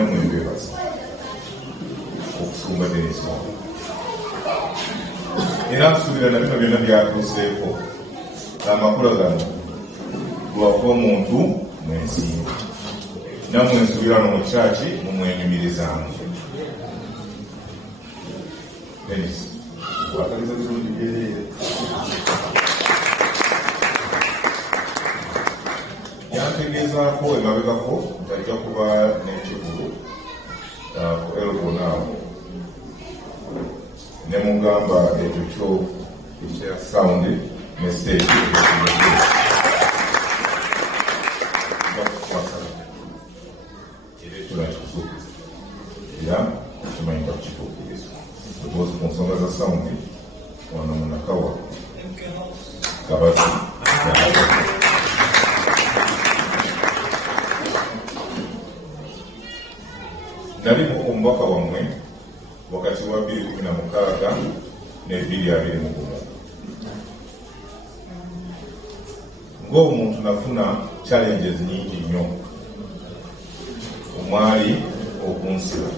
mwenna mwebebaza okusumba Dennis era nsuubira na bino byonna byatuuseeko amakula gano lwava omuntu mwensimba nammwe nsuubira no mu kyaki mumwenyumirizaamu. Dennis wakaliza bulungi byereere yantegeezaako emabegako ntajja kuba n'ekigulu ku elgonaawo ne mugamba ekyo kyo ekya sound ne stage era ekyo nakikusuubiza era kimanyi kakituukiriza because ku nsonga za sound wano munakawa kabasi nali omubaka wammwe wakati wa 2016 ne 2021 ng'omuntu nafuna challenges nyingi nnyo omwali okunsiba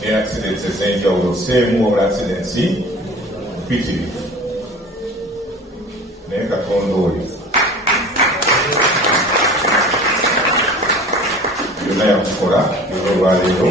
ne accidents ez'enjawulo seemu oba accidents mpitirivu naye Katonda oyo byonna yakukola era olwaleero